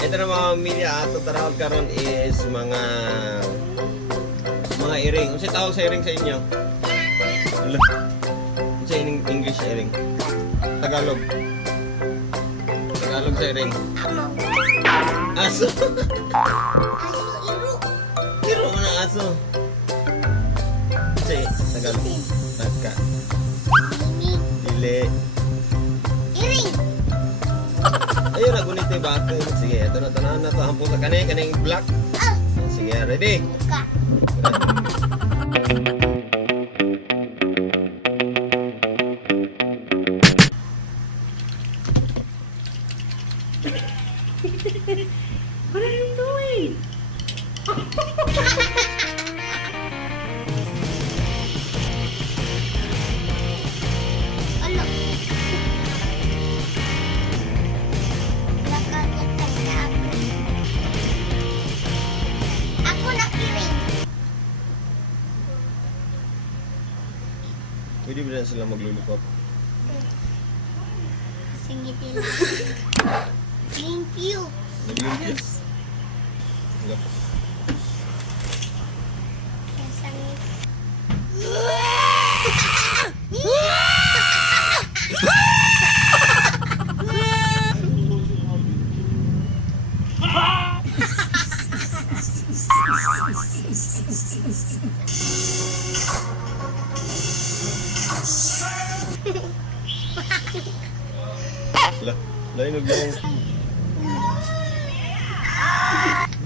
Ito na mga pamilya, ato tarawag karon is mga iring. Unsa tawag sa iring sa inyo? Ano? Unsa ining English iring? Tagalog. Tagalog sa iring. Aso. Iro man ang aso. Unsa Tagalog? Tagka. Dili. Ayun na, gunit yung bako. Sige, ito na, tanahan na to. Hampun sa kaning black. Sige, ready? What are you doing? Pwede ba na sila maglulukop? Singitin. Thank you. Maglimpis? Sangit. Lainog lang.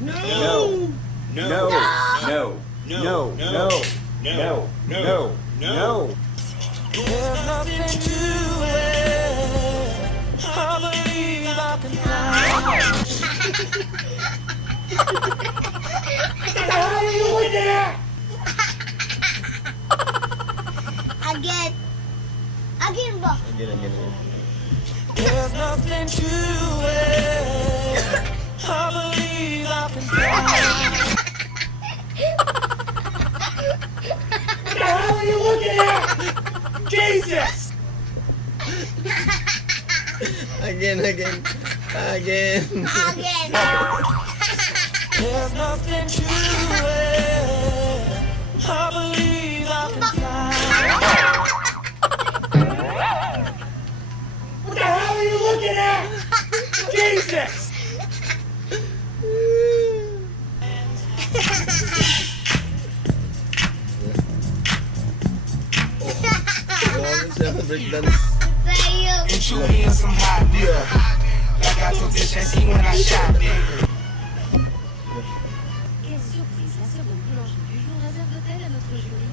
No. No. No. No. No. No. No. No. There's nothing to it. I believe I can fly. Again ba? Again. There's nothing to it. I believe I can fly. What the hell are you looking at? Jesus! Again. Again. There's nothing to it. I believe I can fly. What the hell are you looking at? Jesus! Grabe siya sa breakdance. Tayo. And shoot me in some hot beer. Like I took this chance when I shot it. Quelle surprise, la seconde boulangerie du jour réserve l'hôtel à notre jury.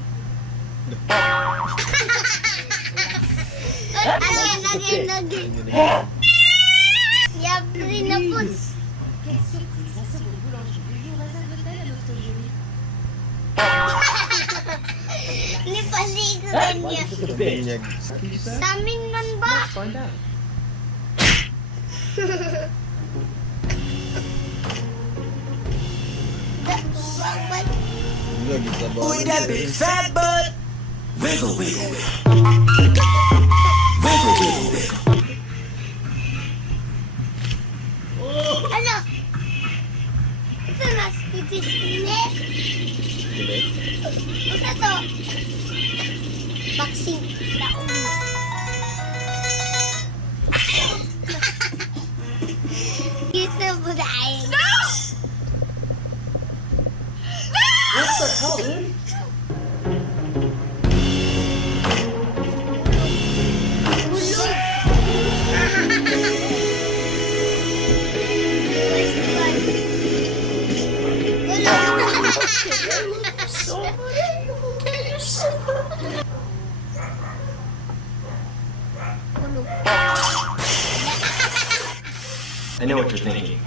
Again. Yap rin na po. Quelle surprise, la seconde boulangerie du jour réserve l'hôtel à notre jury. Nipaligoran niya. Binyag. Sa amin man ba? Find out. Lagi sa With that big bawah. fat butt. Wiggle, wiggle, wiggle. Wiggle, wiggle, wiggle. Ano? Ito na, pipisilip. Ito to. Vaccine. Taong. Ito po dahil. No! What the hell, dude? I know what you're thinking.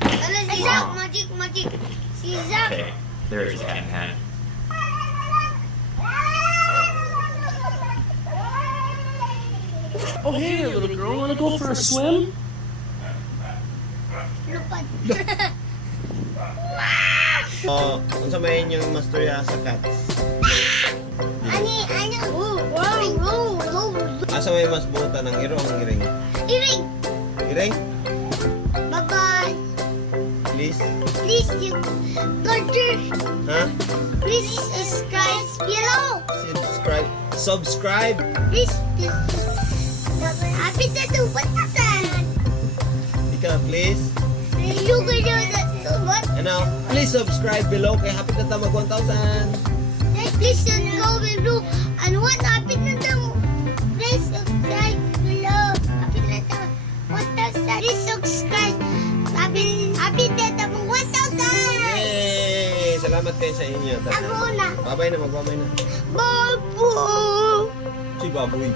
Ano si Zach? Magic. Si Zach. Okay, there is Cat in Hat. Oh, hey there, little girl. Wanna go for a swim? Lupad. Unsa may inyong masturya sa cats? Asa may mas buta ng iro ang iring? Iring! Iring? Baba! please? Please, you Carter. Ha? Please subscribe below. Subscribe. Please. Happy to do what that. Ika, please. You can do that. What? Ano? Please subscribe below kay happy na tayo mag 1,000. Please go below. And what happened to them? Please subscribe below. Happy na tayo. 1,000. Please subscribe. Happy na tayo. 1,000. Yay! Salamat kayo sa inyo. Ako na. Babay na, magbabay na. Babu. Si Baboy.